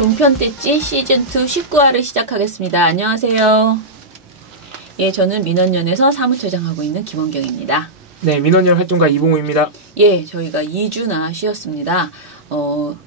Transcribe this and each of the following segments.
종편대찌 시즌2 19화를 시작하겠습니다. 안녕하세요. 예, 저는 민원연에서 사무처장 하고 있는 김원경입니다. 네, 민원연 활동가 이봉우입니다. 예, 저희가 2주나 쉬었습니다.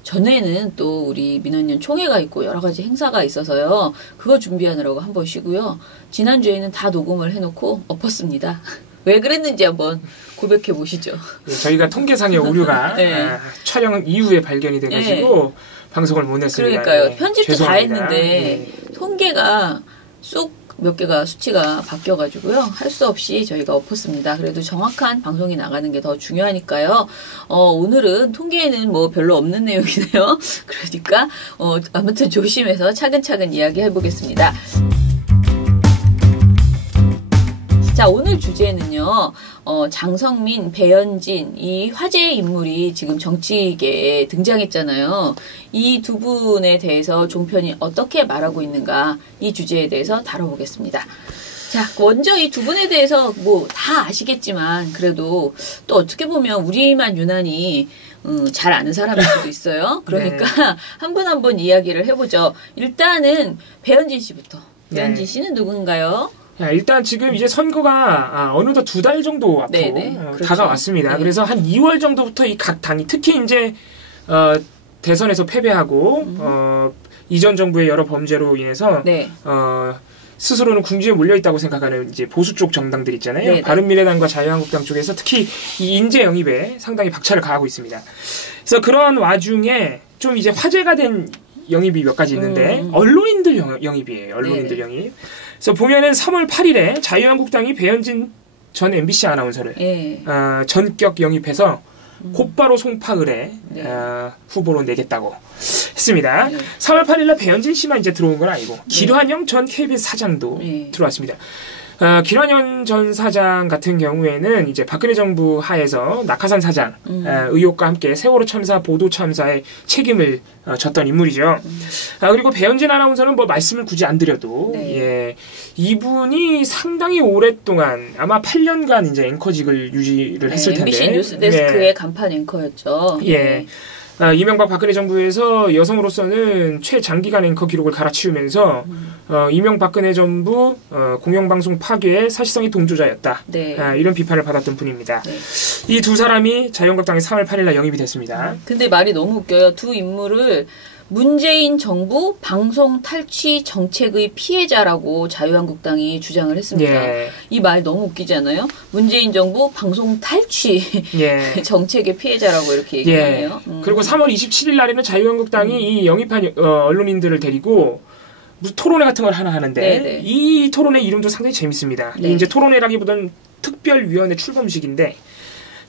전에는 또 우리 민원연 총회가 있고 여러 가지 행사가 있어서요. 그거 준비하느라고 한 번 쉬고요. 지난주에는 다 녹음을 해놓고 엎었습니다. 왜 그랬는지 한번 고백해 보시죠. 네, 저희가 통계상의 오류가 네. 촬영 이후에 발견이 돼가지고 방송을 못 냈습니다. 그러니까요. 네, 편집도 죄송합니다. 다 했는데 통계가 쑥 몇 개가 수치가 바뀌어가지고요. 할 수 없이 저희가 엎었습니다. 그래도 정확한 방송이 나가는 게 더 중요하니까요. 오늘은 통계에는 뭐 별로 없는 내용이네요. 그러니까 아무튼 조심해서 차근차근 이야기해 보겠습니다. 자, 오늘 주제는요, 장성민, 배현진, 이 화제의 인물이 지금 정치계에 등장했잖아요. 이 두 분에 대해서 종편이 어떻게 말하고 있는가, 이 주제에 대해서 다뤄보겠습니다. 자, 먼저 이 두 분에 대해서 뭐 다 아시겠지만, 그래도 또 어떻게 보면 우리만 유난히 잘 아는 사람일 수도 있어요. 그러니까 네. 한 분 한 분 이야기를 해보죠. 일단은 배현진 씨부터. 배현진 씨는 누군가요? 야, 일단 지금 이제 선거가 어느덧 2달 정도 앞으로 그렇죠. 다가왔습니다. 네. 그래서 한 2월 정도부터 이 각 당이 특히 이제 대선에서 패배하고 이전 정부의 여러 범죄로 인해서 네. 스스로는 궁지에 몰려 있다고 생각하는 이제 보수 쪽 정당들 있잖아요. 네네. 바른미래당과 자유한국당 쪽에서 특히 이 인재 영입에 상당히 박차를 가하고 있습니다. 그래서 그런 와중에 좀 이제 화제가 된 영입이 몇 가지 있는데 언론인들 영입이에요. 언론인들 영입. 그래서 보면은 3월 8일에 자유한국당이 배현진 전 MBC 아나운서를 전격 영입해서 곧바로 송파을에 후보로 내겠다고 했습니다. 3월 8일날 배현진 씨만 이제 들어온 건 아니고 길환영 전 KBS 사장도 들어왔습니다. 길환영 전 사장 같은 경우에는 이제 박근혜 정부 하에서 낙하산 사장 의혹과 함께 세월호 참사 보도 참사의 책임을 졌던 인물이죠. 그리고 배현진 아나운서는 뭐 말씀을 굳이 안 드려도 이분이 상당히 오랫동안 아마 8년간 이제 앵커직을 유지를 했을 텐데 MBC 뉴스데스크의 간판 앵커였죠. 예. 이명박 박근혜 정부에서 여성으로서는 최장기간 앵커 기록을 갈아치우면서 이명박근혜 정부 공영방송 파괴의 사실상의 동조자였다. 네. 이런 비판을 받았던 분입니다. 네. 이 두 사람이 자유한국당에 3월 8일날 영입이 됐습니다. 근데 말이 너무 웃겨요. 두 인물을 문재인 정부 방송 탈취 정책의 피해자라고 자유한국당이 주장을 했습니다. 예. 이 말 너무 웃기지 않아요? 문재인 정부 방송 탈취 정책의 피해자라고 이렇게 얘기하네요. 그리고 3월 27일 날에는 자유한국당이 이 영입한 언론인들을 데리고 무슨 토론회 같은 걸 하나 하는데 네네. 이 토론회 이름도 상당히 재밌습니다. 네. 이제 토론회라기보다는 특별위원회 출범식인데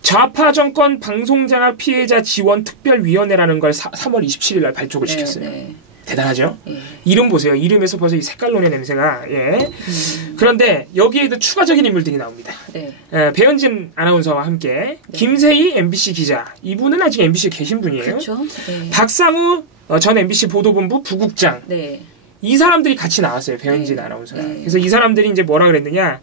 좌파 정권 방송장악 피해자 지원 특별위원회라는 걸 3월 27일 날 발족을 시켰어요. 대단하죠? 이름 보세요. 이름에서 벌써 이 색깔론의 냄새가. 그런데 여기에도 추가적인 인물들이 나옵니다. 배현진 아나운서와 함께 김세희 MBC 기자. 이분은 아직 MBC에 계신 분이에요. 그렇죠. 박상우 전 MBC 보도본부 부국장. 이 사람들이 같이 나왔어요. 배현진 아나운서가. 그래서 이 사람들이 이제 뭐라 그랬느냐.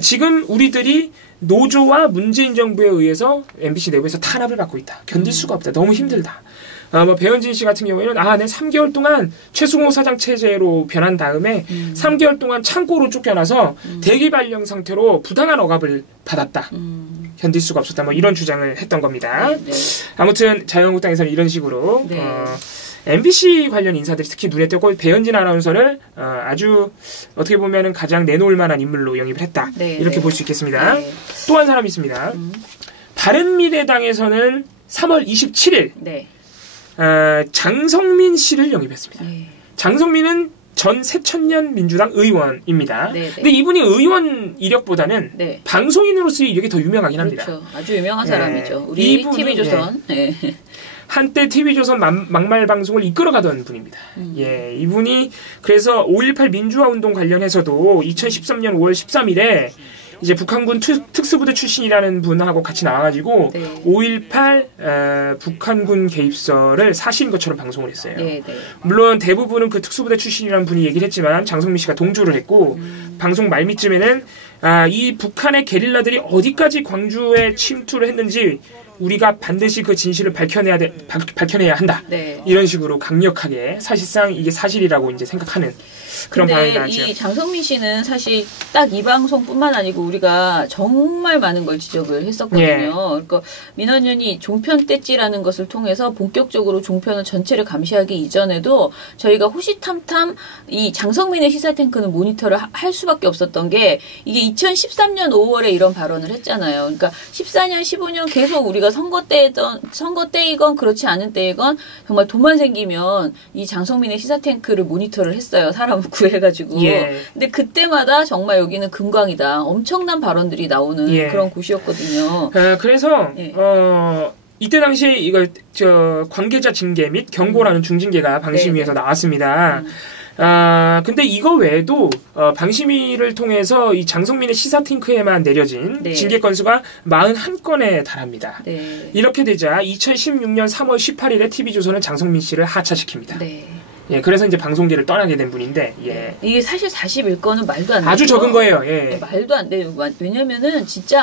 지금 우리들이 노조와 문재인 정부에 의해서 MBC 내부에서 탄압을 받고 있다. 견딜 수가 없다. 너무 힘들다. 뭐 배현진 씨 같은 경우에는 내 3개월 동안 최승호 사장 체제로 변한 다음에 3개월 동안 창고로 쫓겨나서 대기 발령 상태로 부당한 억압을 받았다. 견딜 수가 없었다. 뭐 이런 주장을 했던 겁니다. 아무튼 자유한국당에서는 이런 식으로 MBC 관련 인사들이 특히 눈에 띄었고 배현진 아나운서를 아주 어떻게 보면은 가장 내놓을 만한 인물로 영입을 했다. 이렇게 볼 수 있겠습니다. 또 한 사람이 있습니다. 바른미래당에서는 3월 27일 장성민 씨를 영입했습니다. 장성민은 전 새천년 민주당 의원입니다. 근데 이분이 의원 이력보다는 방송인으로서의 이력이 더 유명하긴 합니다. 그렇죠. 아주 유명한 사람이죠. 우리 TV조선. 한때 TV조선 막말 방송을 이끌어가던 분입니다. 이분이 그래서 5.18 민주화 운동 관련해서도 2013년 5월 13일에 이제 북한군 특수부대 출신이라는 분하고 같이 나와가지고 5.18 북한군 개입설을 사실인 것처럼 방송을 했어요. 물론 대부분은 그 특수부대 출신이라는 분이 얘기를 했지만 장성민 씨가 동조를 했고 방송 말미쯤에는 이 북한의 게릴라들이 어디까지 광주에 침투를 했는지 우리가 반드시 그 진실을 밝혀내야 한다. 네. 이런 식으로 강력하게 사실상 이게 사실이라고 이제 생각하는 그런 방향이 나왔죠. 이 장성민 씨는 사실 딱 이 방송뿐만 아니고 우리가 정말 많은 걸 지적을 했었거든요. 예. 그러니까 민원연이 종편 떼찌라는 것을 통해서 본격적으로 종편을 전체를 감시하기 이전에도 저희가 호시탐탐 이 장성민의 시사탱크는 모니터를 할 수밖에 없었던 게 이게 2013년 5월에 이런 발언을 했잖아요. 그러니까 14년, 15년 계속 우리가 선거 때이건 그렇지 않은 때이건 정말 돈만 생기면 이 장성민의 시사탱크를 모니터를 했어요. 사람 구해가지고. 예. 근데 그때마다 정말 여기는 금광이다. 엄청난 발언들이 나오는 예. 그런 곳이었거든요. 그래서 예. 이때 당시에 이거 관계자 징계 및 경고라는 중징계가 방심위에서 나왔습니다. 근데 이거 외에도 방심위를 통해서 이 장성민의 시사탱크에만 내려진 네. 징계 건수가 41건에 달합니다. 네. 이렇게 되자 2016년 3월 18일에 TV조선은 장성민 씨를 하차시킵니다. 네. 예, 그래서 이제 방송계를 떠나게 된 분인데, 예. 이게 사실 41건은 말도 안 돼요. 아주 적은 거예요, 예. 네, 말도 안 돼요. 왜냐면은 진짜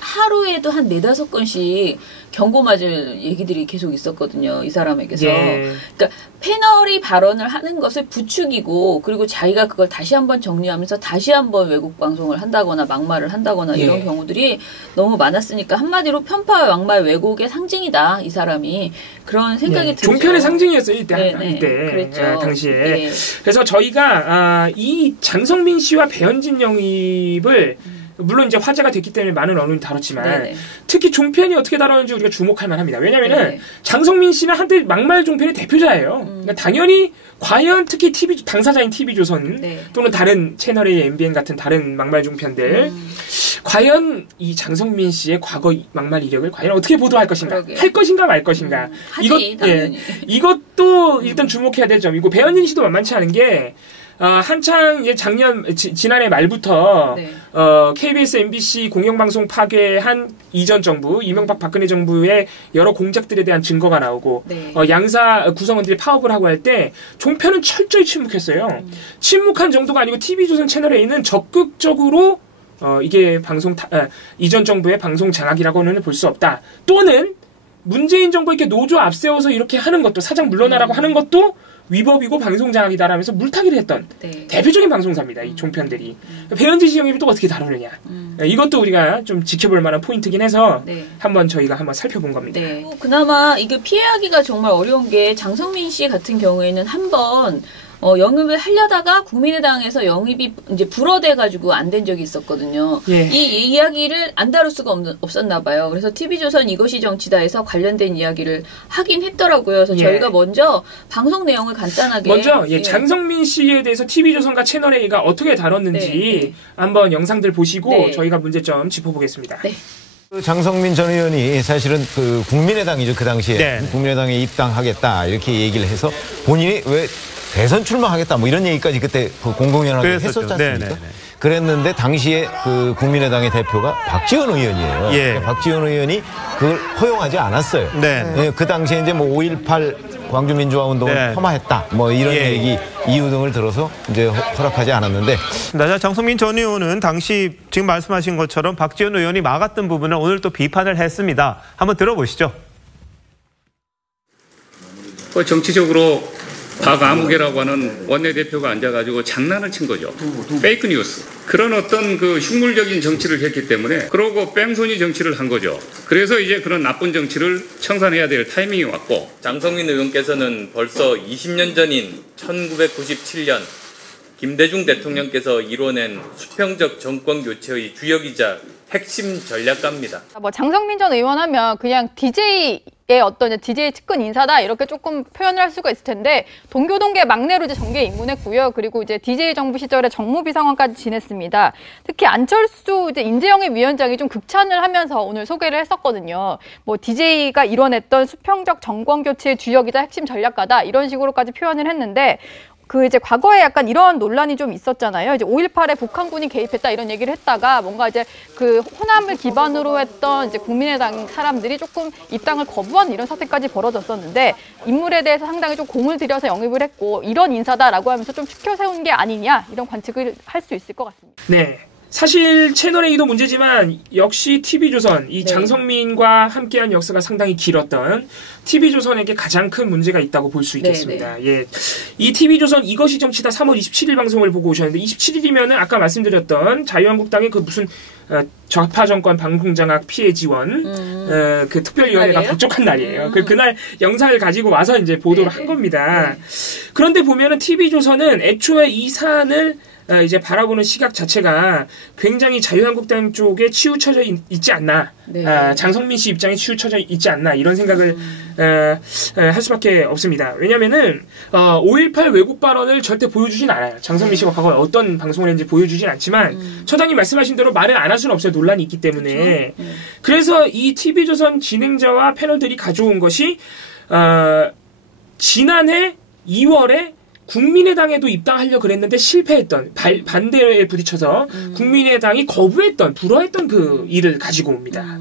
하루에도 한 4-5건씩 경고 맞을 얘기들이 계속 있었거든요. 이 사람에게서. 예. 그러니까 패널이 발언을 하는 것을 부추기고 그리고 자기가 그걸 다시 한번 정리하면서 다시 한번 왜곡 방송을 한다거나 막말을 한다거나 이런 예. 경우들이 너무 많았으니까 한마디로 편파, 막말, 왜곡의 상징이다. 이 사람이. 그런 생각이 예. 들죠. 종편의 상징이었어요, 이때. 네, 이때. 그랬죠. 예, 당시에. 예. 그래서 저희가 이 장성민 씨와 배현진 영입을 물론 이제 화제가 됐기 때문에 많은 언론이 다뤘지만 네네. 특히 종편이 어떻게 다뤘는지 우리가 주목할 만합니다. 왜냐면은 네네. 장성민 씨는 한때 막말 종편의 대표자예요. 그러니까 당연히 과연 특히 당사자인 TV조선 네. 또는 다른 채널A, MBN 같은 다른 막말 종편들 과연 이 장성민 씨의 과거 막말 이력을 과연 어떻게 보도할 것인가? 그러게요. 할 것인가 말 것인가? 하지, 당연히. 이것도 일단 주목해야 될 점이고 배현진 씨도 만만치 않은 게 한창 이제 지난해 말부터 네. KBS, MBC 공영방송 파괴한 이전 정부, 이명박 박근혜 정부의 여러 공작들에 대한 증거가 나오고 네. 양사 구성원들이 파업을 하고 할 때 종편은 철저히 침묵했어요. 침묵한 정도가 아니고 TV조선 채널A는 적극적으로 이게 이전 정부의 방송 장악이라고는 볼 수 없다. 또는 문재인 정부 이렇게 노조 앞세워서 이렇게 하는 것도 사장 물러나라고 하는 것도 위법이고 방송장악이다라면서 물타기를 했던 네. 대표적인 방송사입니다. 이 종편들이. 배현진 씨 영입을 또 어떻게 다루느냐. 이것도 우리가 좀 지켜볼 만한 포인트긴 해서 네. 저희가 한번 살펴본 겁니다. 네. 그나마 이게 피해하기가 정말 어려운 게 장성민 씨 같은 경우에는 한번 영입을 하려다가 국민의당에서 영입이 이제 불어돼가지고 안 된 적이 있었거든요. 예. 이 이야기를 안 다룰 수가 없었나 봐요. 그래서 TV조선 이것이 정치다에서 관련된 이야기를 하긴 했더라고요. 그래서 예. 저희가 먼저 방송 내용을 간단하게 장성민 씨에 대해서 TV조선과 채널A가 어떻게 다뤘는지 한번 영상들 보시고 저희가 문제점 짚어보겠습니다. 네. 장성민 전 의원이 사실은 그 국민의당이죠. 그 당시에 네. 국민의당에 입당하겠다 이렇게 얘기를 해서 본인이 왜 대선 출마하겠다 뭐 이런 얘기까지 그때 그 공공연하게 했었지 않습니까? 그랬는데 당시에 그 국민의당의 대표가 박지원 의원이에요. 예. 그러니까 박지원 의원이 그걸 허용하지 않았어요. 네. 그 당시에 이제 뭐 5.18 광주민주화운동을 폄하했다 뭐 이런 얘기 이유 등을 들어서 이제 허락하지 않았는데. 장성민 전 의원은 당시 지금 말씀하신 것처럼 박지원 의원이 막았던 부분을 오늘 또 비판을 했습니다. 한번 들어보시죠. 정치적으로 박아무개라고 하는 원내대표가 앉아가지고 장난을 친 거죠. 페이크 뉴스. 그런 어떤 그 흉물적인 정치를 했기 때문에 그러고 뺑소니 정치를 한 거죠. 그래서 이제 그런 나쁜 정치를 청산해야 될 타이밍이 왔고 장성민 의원께서는 벌써 20년 전인 1997년 김대중 대통령께서 이뤄낸 수평적 정권 교체의 주역이자 핵심 전략가입니다. 장성민 전 의원 하면 그냥 DJ의 어떤 DJ 측근 인사다 이렇게 조금 표현을 할 수가 있을 텐데 동교동계 막내로 이제 정계에 입문했고요. 그리고 이제 DJ 정부 시절에 정무비상관까지 지냈습니다. 특히 안철수 이제 인재영입 위원장이 좀 극찬을 하면서 오늘 소개를 했었거든요. 뭐 DJ가 이뤄냈던 수평적 정권 교체의 주역이자 핵심 전략가다 이런 식으로까지 표현을 했는데. 그 이제 과거에 약간 이런 논란이 좀 있었잖아요. 이제 5.18에 북한군이 개입했다 이런 얘기를 했다가 뭔가 이제 그 호남을 기반으로 했던 이제 국민의당 사람들이 조금 입당을 거부하는 이런 사태까지 벌어졌었는데 인물에 대해서 상당히 좀 공을 들여서 영입을 했고 이런 인사다라고 하면서 좀 추켜 세운 게 아니냐 이런 관측을 할 수 있을 것 같습니다. 네. 사실 채널A도 문제지만 역시 TV조선 이 장성민과 함께한 역사가 상당히 길었던 TV조선에게 가장 큰 문제가 있다고 볼 수 있겠습니다. 예, 이 TV조선 이것이 정치다 3월 27일 방송을 보고 오셨는데 27일이면은 아까 말씀드렸던 자유한국당의 그 무슨 좌파 정권 방송장악 피해 지원 그 특별위원회가 발족한 날이에요. 그날 영상을 가지고 와서 이제 보도를 한 겁니다. 그런데 보면은 TV조선은 애초에 이 사안을 이제 바라보는 시각 자체가 굉장히 자유한국당 쪽에 치우쳐져 있지 않나. 장성민 씨 입장에 치우쳐져 있지 않나. 이런 생각을 할 수밖에 없습니다. 왜냐면은 5.18 왜곡 발언을 절대 보여주진 않아요. 장성민 씨가 과거에 어떤 방송을 했는지 보여주진 않지만 처장님 말씀하신 대로 말을 안 할 수는 없어요. 논란이 있기 때문에. 그래서 이 TV조선 진행자와 패널들이 가져온 것이 지난해 2월에 국민의당에도 입당하려고 그랬는데 실패했던 반대에 부딪혀서 국민의당이 불허했던 그 일을 가지고 옵니다.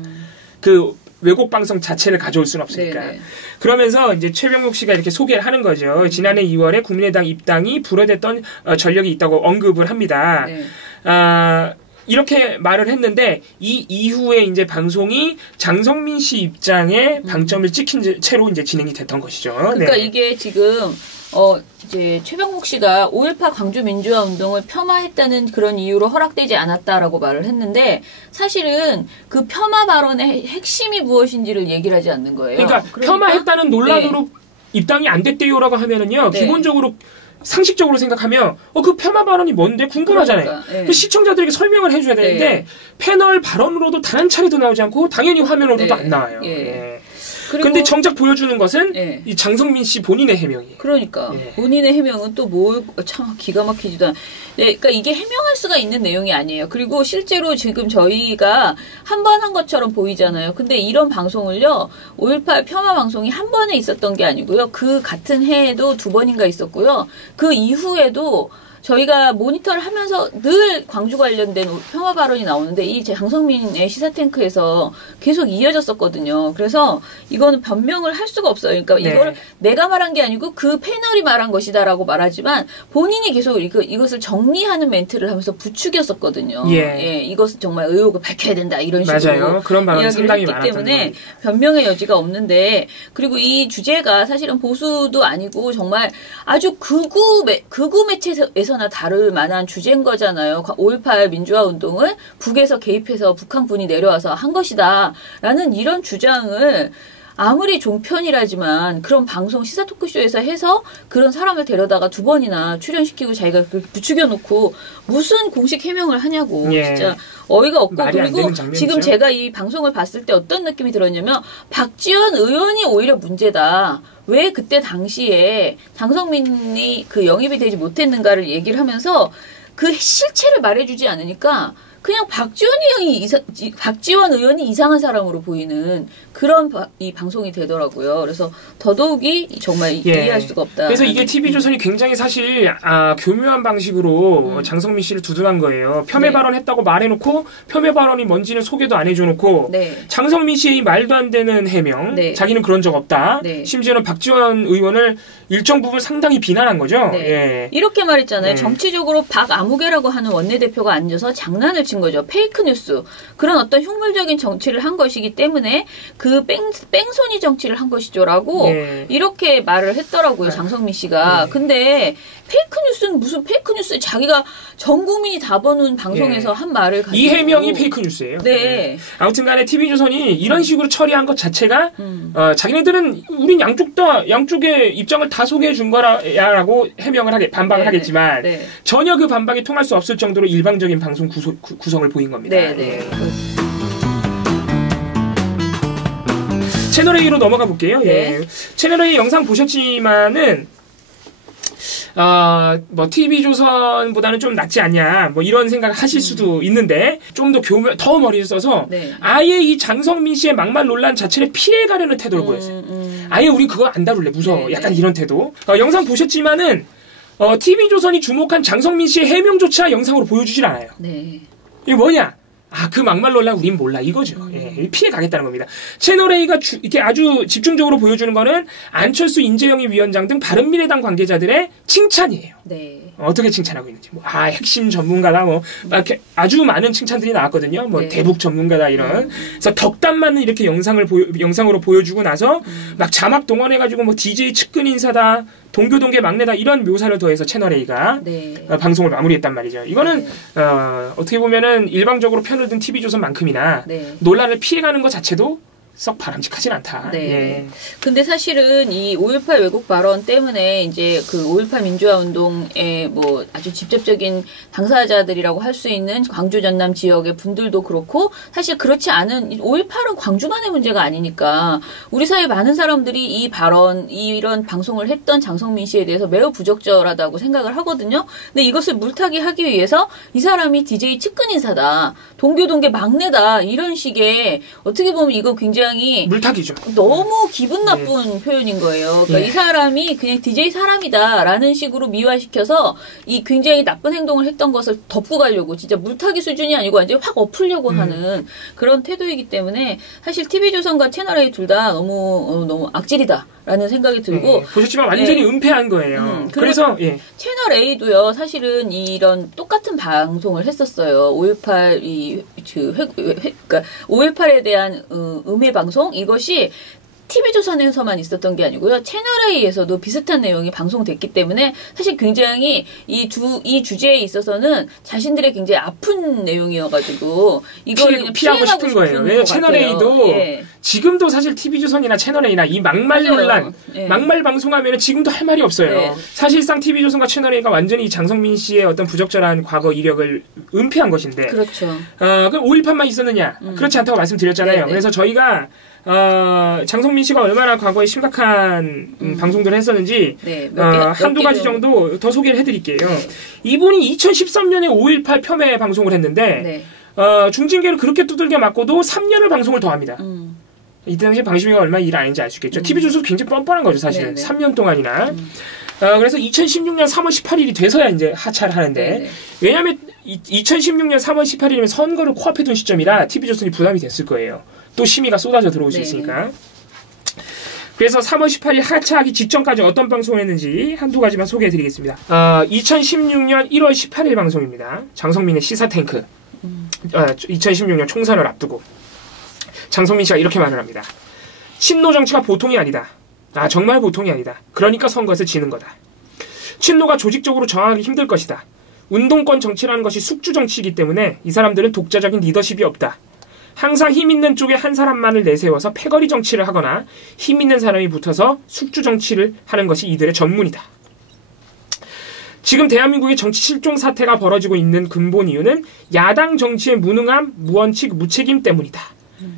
그 왜곡 방송 자체를 가져올 수는 없으니까. 그러면서 이제 최병욱 씨가 이렇게 소개를 하는 거죠. 지난해 2월에 국민의당 입당이 불허됐던 전력이 있다고 언급을 합니다. 이렇게 말을 했는데 이 이후에 이제 방송이 장성민 씨 입장에 방점을 찍힌 채로 이제 진행이 됐던 것이죠. 그러니까 이게 지금 이제 최병욱 씨가 5.18 광주 민주화 운동을 폄하했다는 그런 이유로 허락되지 않았다라고 말을 했는데 사실은 그 폄하 발언의 핵심이 무엇인지를 얘기를 하지 않는 거예요. 그러니까 폄하했다는 논란으로 입당이 안 됐대요라고 하면은요. 기본적으로 상식적으로 생각하면 그 폄하 발언이 뭔데 궁금하잖아요. 그러니까, 시청자들에게 설명을 해줘야 되는데 패널 발언으로도 단 한 차례도 나오지 않고 당연히 화면으로도 안 나와요. 근데 정작 보여주는 것은 이 장성민 씨 본인의 해명이에요. 그러니까 본인의 해명은 또 참 기가 막히지도 않아요. 그러니까 이게 해명할 수가 있는 내용이 아니에요. 그리고 실제로 지금 저희가 한 번 한 것처럼 보이잖아요. 근데 이런 방송을요. 5.18 폄하 방송이 한 번에 있었던 게 아니고요. 그 같은 해에도 2번인가 있었고요. 그 이후에도 저희가 모니터를 하면서 늘 광주 관련된 폄하 발언이 나오는데 이 장성민의 시사탱크에서 계속 이어졌었거든요. 그래서 이거는 변명을 할 수가 없어요. 그러니까 이걸 내가 말한 게 아니고 그 패널이 말한 것이다라고 말하지만 본인이 계속 이것을 정리하는 멘트를 하면서 부추겼었거든요. 이것은 정말 의혹을 밝혀야 된다 이런 식으로 그런 발언이 이야기를 했기 때문에 변명의 여지가 없는데 그리고 이 주제가 사실은 보수도 아니고 정말 아주 극우 매체에서 나 다룰 만한 주제인 거잖아요. 5.18 민주화 운동을 북에서 개입해서 북한군이 내려와서 한 것이다. 라는 이런 주장을 아무리 종편이라지만 그런 방송 시사 토크쇼에서 해서 그런 사람을 데려다가 2번이나 출연시키고 자기가 그렇게 부추겨놓고 무슨 공식 해명을 하냐고. 진짜 어이가 없고 그리고 지금 제가 이 방송을 봤을 때 어떤 느낌이 들었냐면 박지원 의원이 오히려 문제다. 왜 그때 당시에 장성민이 그 영입이 되지 못했는가를 얘기를 하면서 그 실체를 말해주지 않으니까 그냥 박지원 의원이 이상한 사람으로 보이는 그런 이 방송이 되더라고요. 그래서 더더욱이 정말 이해할 수가 없다. 그래서 이게 TV조선이 굉장히 사실 교묘한 방식으로 장성민 씨를 두둔한 거예요. 폄훼 발언했다고 말해놓고 폄훼 발언이 뭔지는 소개도 안 해줘놓고 장성민 씨의 말도 안 되는 해명, 자기는 그런 적 없다. 심지어는 박지원 의원을 일정 부분 상당히 비난한 거죠. 이렇게 말했잖아요. 정치적으로 박아무개라고 하는 원내대표가 앉아서 장난을 친 거죠. 페이크 뉴스. 그런 어떤 흉물적인 정치를 한 것이기 때문에 그 뺑소니 정치를 한 것이죠라고 이렇게 말을 했더라고요. 장성민 씨가. 근데 페이크 뉴스는 무슨 페이크 뉴스? 자기가 전 국민이 다 보는 방송에서 한 말을 가지고 이 해명이 페이크 뉴스예요. 아무튼간에 TV조선이 이런 식으로 처리한 것 자체가 자기네들은 우린 양쪽의 입장을 다 소개해 준 거라고 반박을 하겠지만 전혀 그 반박이 통할 수 없을 정도로 일방적인 방송 구성을 보인 겁니다. 채널A로 넘어가 볼게요. 채널A 영상 보셨지만은 뭐 TV조선보다는 좀 낫지 않냐 뭐 이런 생각을 하실 수도 있는데 좀 더 머리를 써서 아예 이 장성민 씨의 막말 논란 자체를 피해가려는 태도를 보였어요. 아예 우린 그거 안 다룰래 무서워. 약간 이런 태도. 영상 보셨지만은 TV조선이 주목한 장성민 씨의 해명조차 영상으로 보여주질 않아요. 이게 뭐냐? 그 막말 논란 우린 몰라 이거죠. 예, 피해 가겠다는 겁니다. 채널A가 이렇게 아주 집중적으로 보여주는 거는 안철수 인재영입 위원장 등 바른미래당 관계자들의 칭찬이에요. 네. 어떻게 칭찬하고 있는지. 핵심 전문가다 아주 많은 칭찬들이 나왔거든요. 네. 대북 전문가다 이런. 그래서 덕담만 이렇게 영상으로 보여주고 나서 막 자막 동원해가지고 DJ 측근 인사다. 동교동계 막내다 이런 묘사를 더해서 채널A가 네. 방송을 마무리했단 말이죠. 이거는 어떻게 보면은 일방적으로 편을 든 TV조선만큼이나 논란을 피해가는 것 자체도 썩 바람직하진 않다. 네. 예. 근데 사실은 이 5.18 왜곡 발언 때문에 이제 그 5.18 민주화 운동에 뭐 아주 직접적인 당사자들이라고 할 수 있는 광주 전남 지역의 분들도 그렇고 사실 그렇지 않은 5.18은 광주만의 문제가 아니니까 우리 사회 많은 사람들이 이 발언, 이런 방송을 했던 장성민 씨에 대해서 매우 부적절하다고 생각을 하거든요. 근데 이것을 물타기 하기 위해서 이 사람이 DJ 측근 인사다. 동교동계 막내다. 이런 식의 어떻게 보면 이거 굉장히 물타기죠. 너무 기분 나쁜 표현인 거예요. 그러니까 이 사람이 그냥 DJ 사람이다라는 식으로 미화시켜서 이 굉장히 나쁜 행동을 했던 것을 덮고 가려고 진짜 물타기 수준이 아니고 완전히 확 엎으려고 하는 그런 태도이기 때문에 사실 TV조선과 채널A 둘 다 너무 악질이다라는 생각이 들고 보셨지만 완전히 은폐한 거예요. 그래서 채널A도요 사실은 이런 똑같은 방송을 했었어요. 5.18 그러니까 5.18에 대한 음해 방송 이것이 TV조선에서만 있었던 게 아니고요. 채널A에서도 비슷한 내용이 방송됐기 때문에 사실 굉장히 이 주제에 있어서는 자신들의 굉장히 아픈 내용이어가지고 이걸 피하고 싶은 거예요. 왜냐면 채널A도 지금도 사실 TV조선이나 채널A나 이 막말 논란, 막말 방송하면 지금도 할 말이 없어요. 사실상 TV조선과 채널A가 완전히 장성민 씨의 어떤 부적절한 과거 이력을 은폐한 것인데 그렇죠. 그럼 5.18만 있었느냐? 그렇지 않다고 말씀드렸잖아요. 그래서 저희가 장성민 씨가 얼마나 과거에 심각한 방송들을 했었는지 한두 가지 정도 더 소개를 해드릴게요. 이분이 2013년에 5.18 폄훼 방송을 했는데 중징계를 그렇게 두들겨 맞고도 3년을 방송을 더 합니다. 이때 당시에 방심위가 얼마나 일 안 했는지 알 수 있겠죠. TV조선도 굉장히 뻔뻔한 거죠 사실은. 3년 동안이나. 그래서 2016년 3월 18일이 돼서야 이제 하차를 하는데 왜냐하면 2016년 3월 18일이면 선거를 코앞에 둔 시점이라 TV조선이 부담이 됐을 거예요. 또 심의가 쏟아져 들어올 수 있으니까. 그래서 3월 18일 하차하기 직전까지 어떤 방송을 했는지 한두 가지만 소개해드리겠습니다. 2016년 1월 18일 방송입니다. 장성민의 시사탱크. 2016년 총선을 앞두고 장성민 씨가 이렇게 말을 합니다. 친노 정치가 보통이 아니다. 정말 보통이 아니다. 그러니까 선거에서 지는 거다. 친노가 조직적으로 저항하기 힘들 것이다. 운동권 정치라는 것이 숙주 정치이기 때문에 이 사람들은 독자적인 리더십이 없다. 항상 힘 있는 쪽에 한 사람만을 내세워서 패거리 정치를 하거나 힘 있는 사람이 붙어서 숙주 정치를 하는 것이 이들의 전문이다. 지금 대한민국의 정치 실종 사태가 벌어지고 있는 근본 이유는 야당 정치의 무능함, 무원칙, 무책임 때문이다.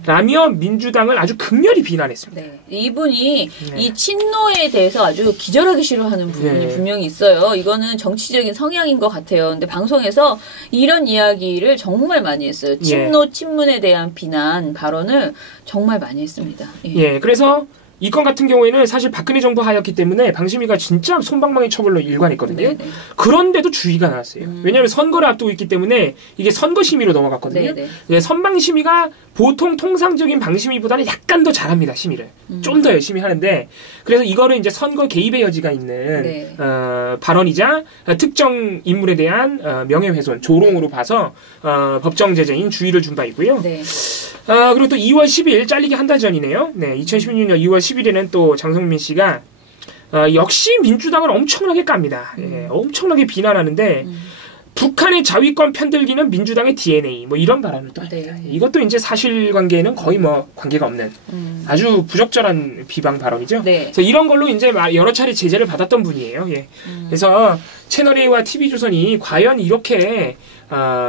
라며 민주당을 아주 극렬히 비난했습니다. 이분이 이 친노에 대해서 아주 기절하기 싫어하는 부분이 분명히 있어요. 이거는 정치적인 성향인 것 같아요. 근데 방송에서 이런 이야기를 정말 많이 했어요. 친노, 친문에 대한 비난 발언을 정말 많이 했습니다. 그래서 이 건 같은 경우에는 사실 박근혜 정부 하였기 때문에 방심위가 진짜 솜방망이 처벌로 일관했거든요. 그런데도 주의가 나왔어요. 왜냐하면 선거를 앞두고 있기 때문에 이게 선거심의로 넘어갔거든요. 선방심의가 보통 통상적인 방심위보다는 약간 더 잘합니다. 심의를. 좀 더 열심히 하는데 그래서 이거를 이제 선거 개입의 여지가 있는 발언이자 특정 인물에 대한 명예훼손, 조롱으로 봐서 법정 제재인 주의를 준 바 있고요. 그리고 또 2월 10일 잘리기 한 달 전이네요. 2016년 2월 10일에는 또 장성민 씨가 역시 민주당을 엄청나게 깝니다. 엄청나게 비난하는데 북한의 자위권 편들기는 민주당의 DNA 뭐 이런 발언을 또 합니다. 이것도 이제 사실관계에는 거의 뭐 관계가 없는 아주 부적절한 비방 발언이죠. 그래서 이런 걸로 이제 여러 차례 제재를 받았던 분이에요. 그래서 채널A와 TV조선이 과연 이렇게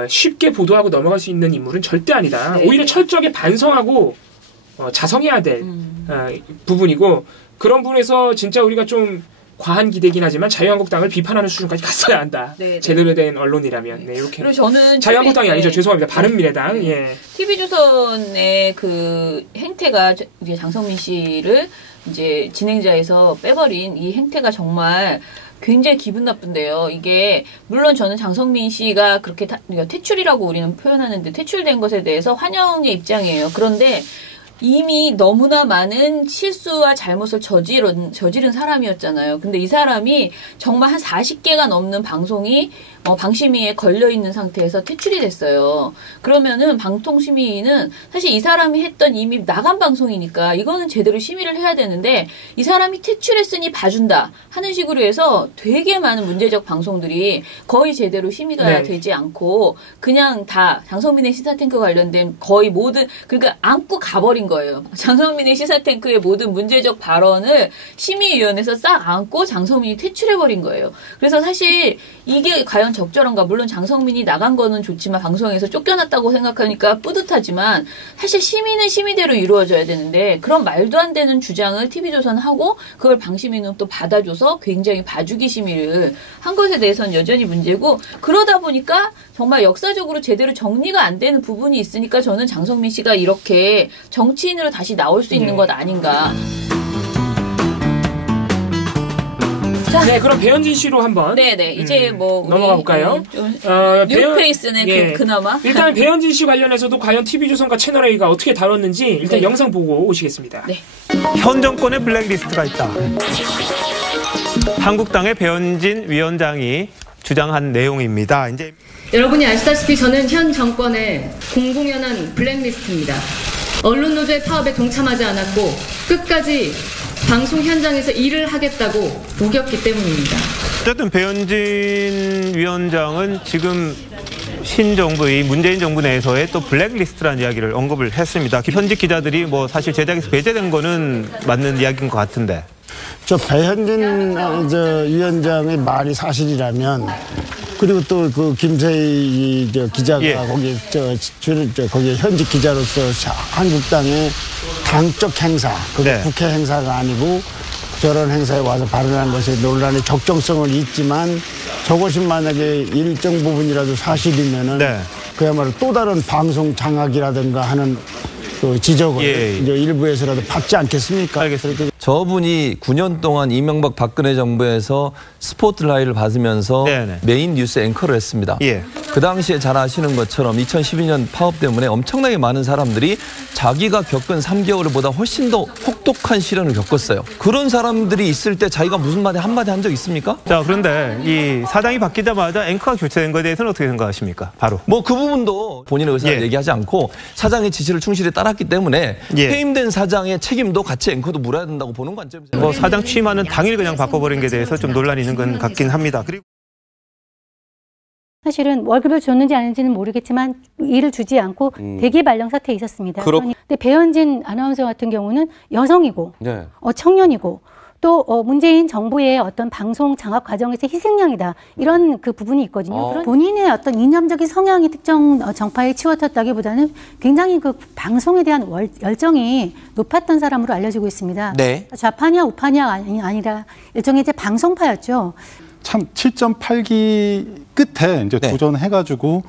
쉽게 보도하고 넘어갈 수 있는 인물은 절대 아니다. 오히려 철저하게 반성하고 자성해야 될 부분이고 그런 부분에서 진짜 우리가 좀 과한 기대긴 하지만 자유한국당을 비판하는 수준까지 갔어야 한다. 네, 제대로 된 언론이라면. 네, 이렇게. 그리고 저는 자유한국당이 아니죠. 죄송합니다. 바른미래당. 예. TV조선의 그 행태가 이제 장성민 씨를 이제 진행자에서 빼버린 이 행태가 정말 굉장히 기분 나쁜데요. 이게 물론 저는 장성민 씨가 그렇게 퇴출이라고 우리는 표현하는데 퇴출된 것에 대해서 환영의 입장이에요. 그런데 이미 너무나 많은 실수와 잘못을 저지른 사람이었잖아요. 근데 이 사람이 정말 한 40개가 넘는 방송이 방심위에 걸려있는 상태에서 퇴출이 됐어요. 그러면은 방통심의위는 사실 이 사람이 했던 이미 나간 방송이니까 이거는 제대로 심의를 해야 되는데 이 사람이 퇴출했으니 봐준다 하는 식으로 해서 되게 많은 문제적 방송들이 거의 제대로 심의가 되지 않고 그냥 다 장성민의 시사탱크 관련된 거의 모든 그러니까 안고 가버린 거예요. 장성민의 시사탱크의 모든 문제적 발언을 심의위원회에서 싹 안고 장성민이 퇴출해버린 거예요. 그래서 사실 이게 과연 적절한가? 물론 장성민이 나간 거는 좋지만 방송에서 쫓겨났다고 생각하니까 뿌듯하지만 사실 심의는 심의대로 이루어져야 되는데 그런 말도 안 되는 주장을 TV조선 하고 그걸 방심위는 또 받아줘서 굉장히 봐주기 심의를 한 것에 대해서는 여전히 문제고 그러다 보니까 정말 역사적으로 제대로 정리가 안 되는 부분이 있으니까 저는 장성민 씨가 이렇게 정치인으로 다시 나올 수 있는 것 아닌가. 네, 그럼 배현진 씨로 한번. 네네. 이제 뭐 넘어가 볼까요? 뉴페이스네 그나마. 일단 배현진 씨 관련해서도 과연 TV조선과 채널A가 어떻게 다뤘는지 일단 영상 보고 오시겠습니다. 네. 현 정권의 블랙리스트가 있다. 한국당의 배현진 위원장이 주장한 내용입니다. 이제 여러분이 아시다시피 저는 현 정권의 공공연한 블랙리스트입니다. 언론 노조의 파업에 동참하지 않았고 끝까지 방송 현장에서 일을 하겠다고 우겼기 때문입니다. 어쨌든 배현진 위원장은 지금 신정부의 문재인 정부 내에서의 또 블랙리스트라는 이야기를 언급을 했습니다. 현직 기자들이 뭐 사실 제작에서 배제된 거는 맞는 이야기인 것 같은데. 저 배현진 위원장의 말이 사실이라면 그리고 또 그 김세희 기자가 거기 거기 현직 기자로서 한국당의 당적 행사, 국회 행사가 아니고 저런 행사에 와서 발언한 것이 논란의 적정성은 있지만 저것이 만약에 일정 부분이라도 사실이면은 그야말로 또 다른 방송 장악이라든가 하는 그 지적을 이제 일부에서라도 받지 않겠습니까? 알겠습니다. 저분이 9년 동안 이명박 박근혜 정부에서 스포트라이트를 받으면서 메인 뉴스 앵커를 했습니다. 그 당시에 잘 아시는 것처럼 2012년 파업 때문에 엄청나게 많은 사람들이 자기가 겪은 3개월보다 훨씬 더 혹독한 시련을 겪었어요. 그런 사람들이 있을 때 자기가 무슨 말에 한마디 한 적 있습니까? 자, 그런데 이 사장이 바뀌자마자 앵커가 교체된 것에 대해서는 어떻게 생각하십니까? 바로. 뭐 그 부분도 본인의 의사를 얘기하지 않고 사장의 지시를 충실히 따랐기 때문에 해임된 사장의 책임도 같이 앵커도 물어야 된다고 보는 관점에서. 뭐 사장 취임하는 당일 그냥 바꿔버린 게 대해서 좀 논란이 있는 건 같긴 합니다. 그리고 사실은 월급을 줬는지 아닌지는 모르겠지만 일을 주지 않고 대기 발령 사태에 있었습니다. 근데 배현진 아나운서 같은 경우는 여성이고 청년이고 또 문재인 정부의 어떤 방송 장악 과정에서 희생양이다 이런 그 부분이 있거든요. 본인의 어떤 이념적인 성향이 특정 정파에 치워졌다기보다는 굉장히 그 방송에 대한 열정이 높았던 사람으로 알려지고 있습니다. 좌파냐 우파냐 아니라 일종의 이제 방송파였죠. 참 7.8기 끝에 이제 도전해가지고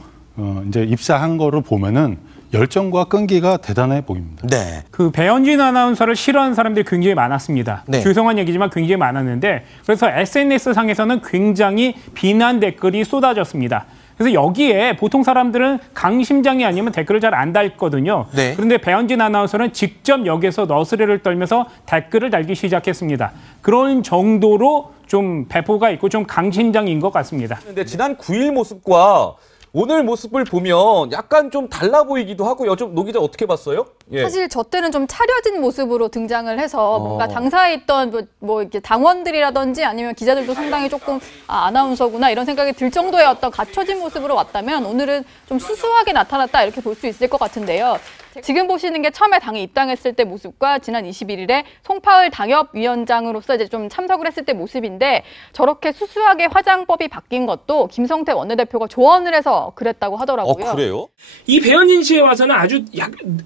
이제 입사한 거를 보면은 열정과 끈기가 대단해 보입니다. 그 배현진 아나운서를 싫어하는 사람들이 굉장히 많았습니다. 죄송한 얘기지만 굉장히 많았는데 그래서 SNS 상에서는 굉장히 비난 댓글이 쏟아졌습니다. 그래서 여기에 보통 사람들은 강심장이 아니면 댓글을 잘 안 달거든요. 그런데 배현진 아나운서는 직접 여기서 너스레를 떨면서 댓글을 달기 시작했습니다. 그런 정도로 좀 배포가 있고 좀 강심장인 것 같습니다. 근데 지난 9일 모습과 오늘 모습을 보면 약간 좀 달라 보이기도 하고요. 좀 노 기자 어떻게 봤어요? 사실 저 때는 좀 차려진 모습으로 등장을 해서 뭔가 당사에 있던 뭐 이렇게 당원들이라든지 아니면 기자들도 상당히 조금 아나운서구나 이런 생각이 들 정도의 어떤 갖춰진 모습으로 왔다면 오늘은 좀 수수하게 나타났다 이렇게 볼 수 있을 것 같은데요. 지금 보시는 게 처음에 당에 입당했을 때 모습과 지난 21일에 송파을 당협위원장으로서 이제 좀 참석을 했을 때 모습인데 저렇게 수수하게 화장법이 바뀐 것도 김성태 원내대표가 조언을 해서 그랬다고 하더라고요. 그래요? 이 배현진 씨에 와서는 아주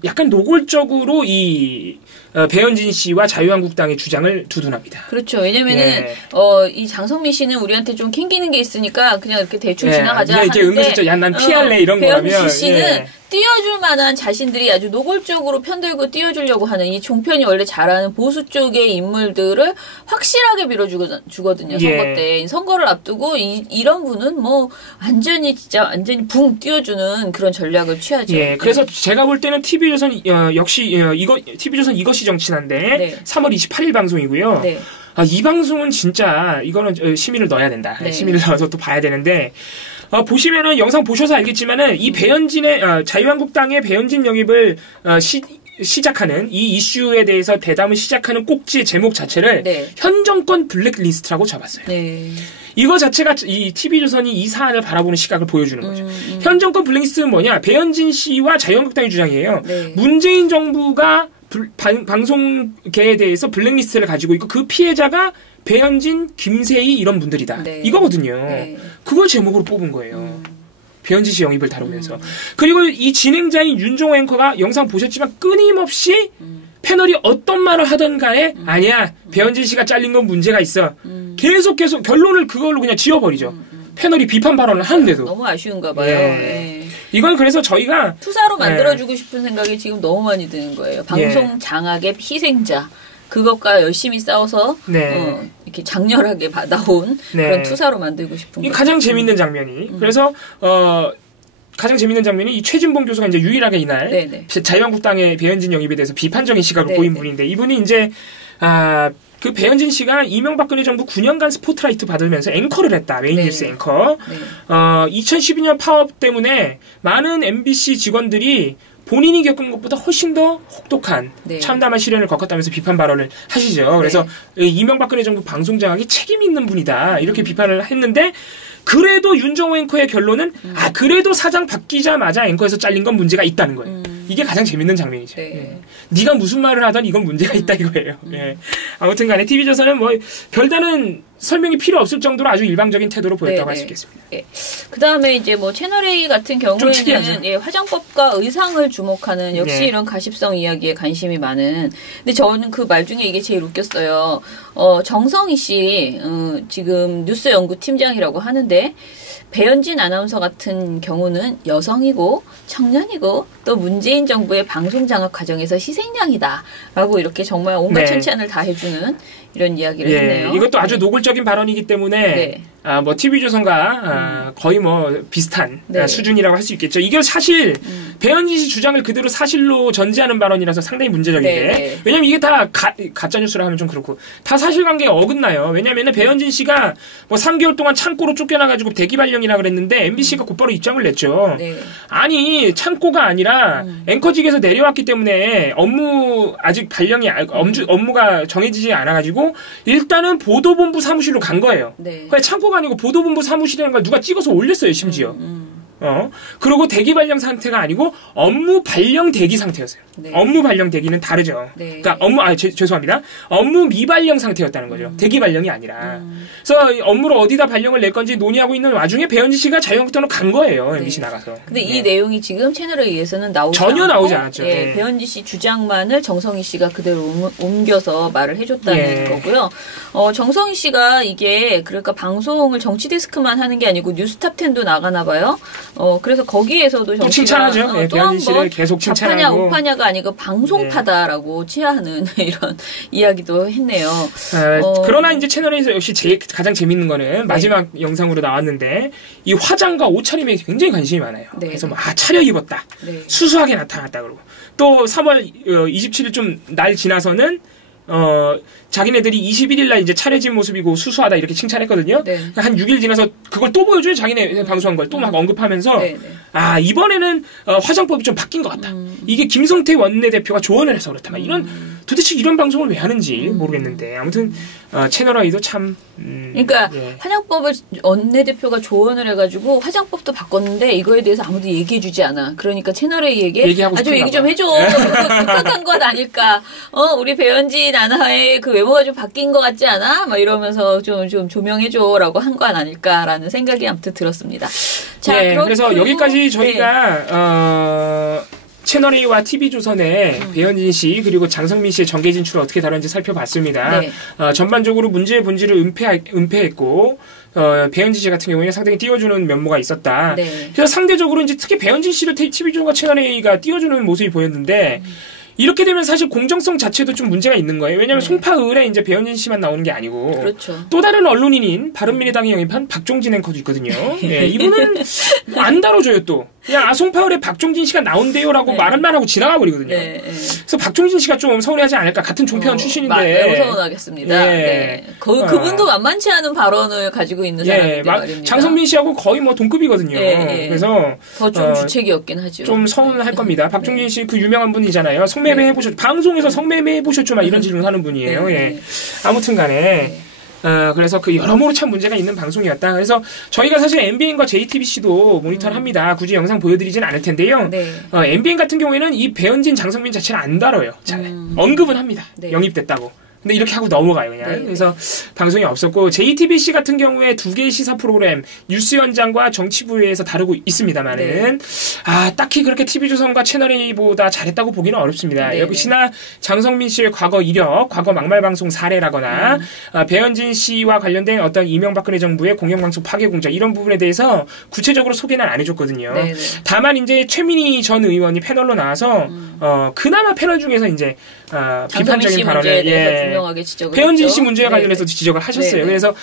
약간 노골적으로 이 배현진 씨와 자유한국당의 주장을 두둔합니다. 그렇죠. 왜냐면은 이 장성민 씨는 우리한테 좀 캥기는 게 있으니까 그냥 이렇게 대충 지나가자 하는데 이렇게 은근슬쩍 야 난 피할래 이런 거라면 배현진 씨는 띄워줄 만한 자신들이 아주 노골적으로 편들고 띄워주려고 하는 이 종편이 원래 잘하는 보수 쪽의 인물들을 확실하게 밀어주거든요. 선거 때. 선거를 앞두고 이런 분은 뭐 완전히 붕 띄워주는 그런 전략을 취하죠. 그래서 제가 볼 때는 TV조선 역시 TV조선 이것이 정치난데 3월 28일 방송이고요. 이 방송은 진짜 이거는 시민을 넣어야 된다. 시민을 넣어서 또 봐야 되는데 보시면은 영상 보셔서 알겠지만은 이 배현진의 자유한국당의 배현진 영입을 시작하는 이 이슈에 대해서 대담을 시작하는 꼭지 제목 자체를 현 정권 블랙리스트라고 잡았어요. 이거 자체가 이 TV조선이 이 사안을 바라보는 시각을 보여주는 거죠. 현 정권 블랙리스트는 뭐냐? 배현진 씨와 자유한국당의 주장이에요. 문재인 정부가 방송계에 대해서 블랙리스트를 가지고 있고 그 피해자가 배현진, 김세희 이런 분들이다. 이거거든요. 그걸 제목으로 뽑은 거예요. 배현진 씨 영입을 다루면서. 그리고 이 진행자인 윤종호 앵커가 영상 보셨지만 끊임없이 패널이 어떤 말을 하던 간에 아니야 배현진 씨가 잘린 건 문제가 있어. 계속 결론을 그걸로 그냥 지워버리죠. 패널이 비판 발언을 하는데도. 너무 아쉬운가 봐요. 이건 그래서 저희가 투사로 만들어주고 싶은 생각이 지금 너무 많이 드는 거예요. 방송 장악의 희생자. 그것과 열심히 싸워서 이렇게 장렬하게 나온 그런 투사로 만들고 싶은 거예요. 가장 재밌는 장면이 그래서 가장 재밌는 장면이 이 최진봉 교수가 이제 유일하게 이날 자유한국당의 배현진 영입에 대해서 비판적인 시각을 보인 분인데 이분이 이제 그 배현진 씨가 이명박근혜 정부 9년간 스포트라이트 받으면서 앵커를 했다. 메인 뉴스 앵커. 2012년 파업 때문에 많은 MBC 직원들이 본인이 겪은 것보다 훨씬 더 혹독한 참담한 시련을 겪었다면서 비판 발언을 하시죠. 그래서 이명박근혜 정부 방송장악이 책임 있는 분이다. 이렇게 비판을 했는데 그래도 윤정호 앵커의 결론은 그래도 사장 바뀌자마자 앵커에서 잘린 건 문제가 있다는 거예요. 이게 가장 재밌는 장면이죠. 네가 무슨 말을 하던 이건 문제가 있다 이거예요. 아무튼 간에 TV조선은 뭐 별다른 설명이 필요 없을 정도로 아주 일방적인 태도로 보였다고 할 수 있겠습니다. 그 다음에 이제 뭐 채널A 같은 경우에는 화장법과 의상을 주목하는 역시 이런 가십성 이야기에 관심이 많은. 근데 저는 그 말 중에 이게 제일 웃겼어요. 정성희 씨 지금 뉴스 연구팀장이라고 하는데 배현진 아나운서 같은 경우는 여성이고 청년이고 또 문재인 정부의 방송 장악 과정에서 희생양이다라고 이렇게 정말 온갖 천치안을 다 해주는 이런 이야기를 했네요. 이것도 아주 노골적인 발언이기 때문에 뭐 TV조선과 거의 뭐 비슷한 수준이라고 할 수 있겠죠. 이게 사실 배현진 씨 주장을 그대로 사실로 전제하는 발언이라서 상당히 문제적인데 왜냐면 이게 다 가짜 뉴스라 하면 좀 그렇고 다 사실관계에 어긋나요. 왜냐면은 배현진 씨가 뭐 3개월 동안 창고로 쫓겨나가지고 대기 발령이라 그랬는데 MBC가 곧바로 입장을 냈죠. 아니 창고가 아니라 앵커직에서 내려왔기 때문에 아직 발령이 업무가 정해지지 않아가지고 일단은 보도본부 사무실로 간 거예요. 그러니까 창고가 아니고 보도본부 사무실이라는 걸 누가 찍어서 올렸어요, 심지어. 그리고 대기 발령 상태가 아니고 업무 발령 대기 상태였어요. 업무 발령 대기는 다르죠. 그러니까 죄송합니다. 업무 미발령 상태였다는 거죠. 대기 발령이 아니라. 그래서 업무를 어디다 발령을 낼 건지 논의하고 있는 와중에 배현진 씨가 자유한국당으로 간 거예요. MBC 나가서. 근데 이 내용이 지금 채널에 의해서는 전혀 나오지 않았죠. 배현진 씨 주장만을 정성희 씨가 그대로 옮겨서 말을 해줬다는 거고요. 정성희 씨가 이게 그러니까 방송을 정치 데스크만 하는 게 아니고 뉴스탑10도 나가나 봐요. 그래서 거기에서도 또 칭찬하죠. 또 한 번 계속 칭찬하고. 좌파냐 우파냐가 아니고 방송파다라고 취하하는 이런 이야기도 했네요. 그러나 이제 채널에서 역시 가장 재밌는 거는 마지막 영상으로 나왔는데 이 화장과 옷차림에 굉장히 관심이 많아요. 그래서 뭐 차려입었다. 수수하게 나타났다 그러고 또 3월 27일 좀 날 지나서는 자기네들이 21일 날 이제 차려진 모습이고 수수하다 이렇게 칭찬했거든요. 한 6일 지나서 그걸 또 보여줘요. 자기네 방송한 걸 또 막 언급하면서 이번에는 화장법이 좀 바뀐 것 같다. 이게 김성태 원내대표가 조언을 해서 그렇다. 막 이런 도대체 이런 방송을 왜 하는지 모르겠는데 아무튼 채널A도 참 그러니까 화장법을 원내대표가 조언을 해가지고 화장법도 바꿨는데 이거에 대해서 아무도 얘기해주지 않아. 그러니까 채널A에게 좀 얘기 좀 해줘. 부탁한 것 아닐까. 우리 배현진 아나의 그 외모가 좀 바뀐 것 같지 않아? 막 이러면서 좀 조명해줘라고 한 건 아닐까라는 생각이 아무튼 들었습니다. 자, 그래서 여기까지 저희가 채널A와 TV조선의 배현진 씨 그리고 장성민 씨의 정계 진출을 어떻게 다루는지 살펴봤습니다. 전반적으로 문제의 본질을 은폐했고 배현진 씨 같은 경우에 상당히 띄워주는 면모가 있었다. 그래서 상대적으로 이제 특히 배현진 씨를 TV조선과 채널A가 띄워주는 모습이 보였는데 이렇게 되면 사실 공정성 자체도 좀 문제가 있는 거예요. 왜냐하면 송파을에 이제 배현진 씨만 나오는 게 아니고 또 다른 언론인인 바른미래당이 영입한 박종진 앵커도 있거든요. 이분은 안 다뤄줘요 또. 그냥 송파을에 박종진 씨가 나온대요라고 말만 하고 지나가 버리거든요. 그래서 박종진 씨가 좀 서운해하지 않을까. 같은 종편 출신인데. 매우 서운하겠습니다. 그분도 만만치 않은 발언을 가지고 있는 사람인데 말입니다. 장성민 씨하고 거의 뭐 동급이거든요. 그래서 더 좀 주책이었긴 하죠. 좀 서운할 겁니다. 박종진 씨 그 유명한 분이잖아요. 성매매 해보셨죠? 방송에서 성매매 해보셨죠? 막 이런 질문 하는 분이에요. 아무튼 간에. 그래서 그 여러모로 참 문제가 있는 방송이었다. 그래서 저희가 사실 MBN과 JTBC도 모니터를 합니다. 굳이 영상 보여드리진 않을 텐데요. MBN 같은 경우에는 이 배현진, 장성민 자체를 안 다뤄요. 잘 언급은 합니다. 영입됐다고. 근데 이렇게 하고 넘어가요, 그냥. 그래서 방송이 없었고, JTBC 같은 경우에 2개의 시사 프로그램, 뉴스 현장과 정치부에서 다루고 있습니다만은, 딱히 그렇게 TV조선과 채널A보다 잘했다고 보기는 어렵습니다. 역시나 장성민 씨의 과거 이력, 과거 막말방송 사례라거나, 배현진 씨와 관련된 어떤 이명박근혜 정부의 공영방송 파괴 공작, 이런 부분에 대해서 구체적으로 소개는 안 해줬거든요. 다만 이제 최민희 전 의원이 패널로 나와서, 그나마 패널 중에서 이제, 비판적인 발언을, 배현진 씨 문제와 관련해서 지적을 하셨어요. 그래서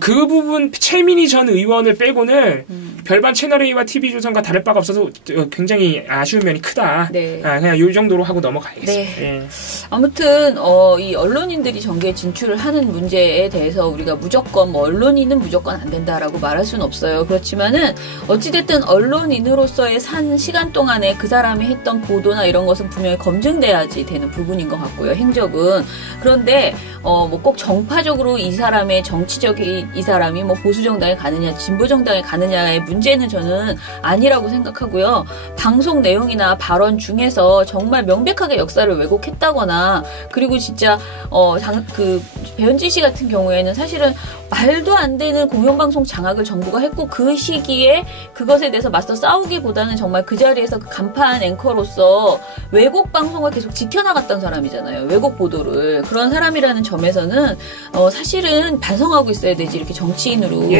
그 부분 최민희 전 의원을 빼고는 별반 채널A와 TV조선과 다를 바가 없어서 굉장히 아쉬운 면이 크다. 그냥 이 정도로 하고 넘어가야겠습니다. 아무튼 이 언론인들이 정계에 진출을 하는 문제에 대해서 우리가 무조건 언론인은 무조건 안 된다라고 말할 수는 없어요. 그렇지만은 어찌됐든 언론인으로서의 산 시간 동안에 그 사람이 했던 보도나 이런 것은 분명히 검증돼야지 되는 부분인 것 같고요. 행적은. 그런데 뭐 꼭 정파적으로 이 사람의 정치적인 이 사람이 뭐 보수 정당에 가느냐 진보 정당에 가느냐의 문제는 저는 아니라고 생각하고요. 방송 내용이나 발언 중에서 정말 명백하게 역사를 왜곡했다거나 그리고 진짜 그 배현진 씨 같은 경우에는 사실은 말도 안 되는 공영방송 장악을 정부가 했고 그 시기에 그것에 대해서 맞서 싸우기보다는 정말 그 자리에서 그 간판 앵커로서 왜곡 방송을 계속 지켜나갔던 사람이잖아요. 왜곡 보도를. 그런 사람이라는 점에서는 사실은 반성하고 있어야 되지. 이렇게 정치인으로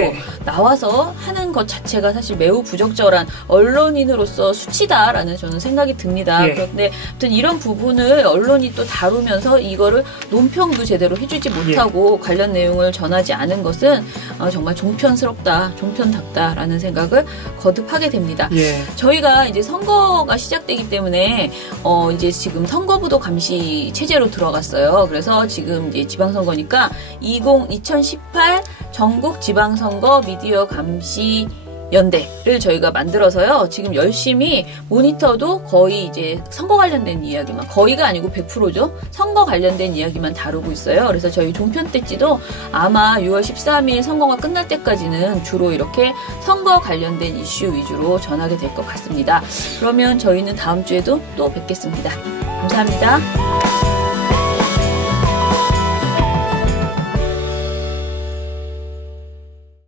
나와서 하는 것 자체가 사실 매우 부적절한 언론인으로서 수치다라는 저는 생각이 듭니다. 그런데 아무튼 이런 부분을 언론이 또 다루면서 이거를 논평도 제대로 해주지 못하고 관련 내용을 전하지 않은 것은 정말 종편스럽다, 종편답다라는 생각을 거듭하게 됩니다. 저희가 이제 선거가 시작되기 때문에 이제 지금 선거부도 감시 체제로 들어갔어요. 그래서 지금 이제 지방선거니까 2018 전국 지방선거 미디어 감시 연대를 저희가 만들어서요. 지금 열심히 모니터도 거의 이제 선거 관련된 이야기만, 거의가 아니고 100%죠. 선거 관련된 이야기만 다루고 있어요. 그래서 저희 종편 떼찌도 아마 6월 13일 선거가 끝날 때까지는 주로 이렇게 선거 관련된 이슈 위주로 전하게 될 것 같습니다. 그러면 저희는 다음 주에도 또 뵙겠습니다. 감사합니다.